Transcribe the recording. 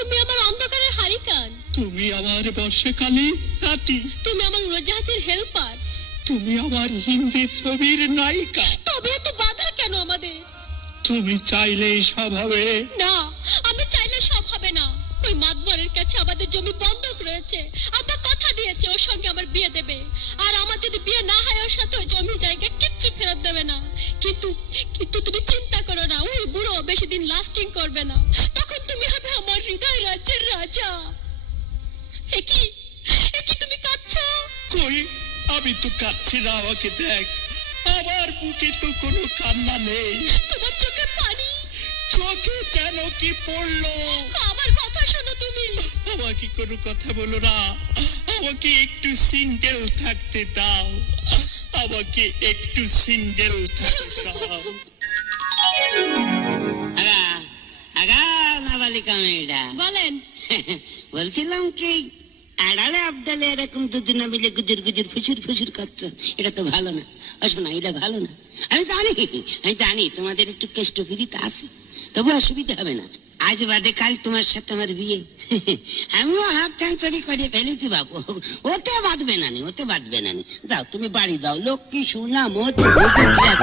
তুমি আমার অন্ধকারের হারিকান, তুমি আমার বর্ষাকালে হাতি, তুমি আমার উড়োজাহাজের হেল্পার, তুমি আমার হিন্দি ছবির নায়িকা। তবে এত বাধা কেন আমাদের? তুমি চাইলেই সব হবে না, আমি চাইলে সব হবে না। ওই মাতবরের কাছে আমাদের জমি বন্ধক রয়েছে। আব্বা কথা দিয়েছে ওর সঙ্গে আমার বিয়ে দেবে, আর আমার যদি বিয়ে না হয় ওর সাথে ওই জমি জায়গা কিচ্ছু ফেরত দেবে না। কিন্তু কিন্তু তুমি চিন্তা করো না, ওই বুড়ো বেশি দিন লাস্টিং করবে না। তখন তুমি হবে আমার হৃদয় রাজ্যের রাজা। একি একি তুমি কাঁদছো? কই, আমি তো কাচ্ছি না, আমাকে দেখ, আমার বুকে তো কোনো কান্না নেই। তোমার চোখে পানি, চোখে যেন কি পড়লো। আমার কথা শোনো তুমি। আমাকে কোনো কথা বলো না, আমাকে একটু সিঙ্গেল থাকতে দাও, আমাকে একটু সিঙ্গেল থাকতে দাও। আগা আগা নাবালিকা মেয়েটা বলেন। বলছিলাম কি, আড়ালে আবডালে এরকম দুদিন মিলে গুজুর গুজুর ফুসুর ফুসুর করছো, এটা তো ভালো না। শোনা, এটা ভালো না। আমি জানি তোমাদের একটু কেষ্ট ফিরিতে আছে, তবু অসুবিধা হবে না। আজ বাদে কাল তোমার সাথে আমার বিয়ে। আমিও হাত চাঞ্চরি করে ফেলেছি বাবু, ওতে বাঁধবে না নি, ওতে বাঁধবে না নি। যাও তুমি বাড়ি দাও, লক্ষ্মী সোনা মত বাড়ি যাও।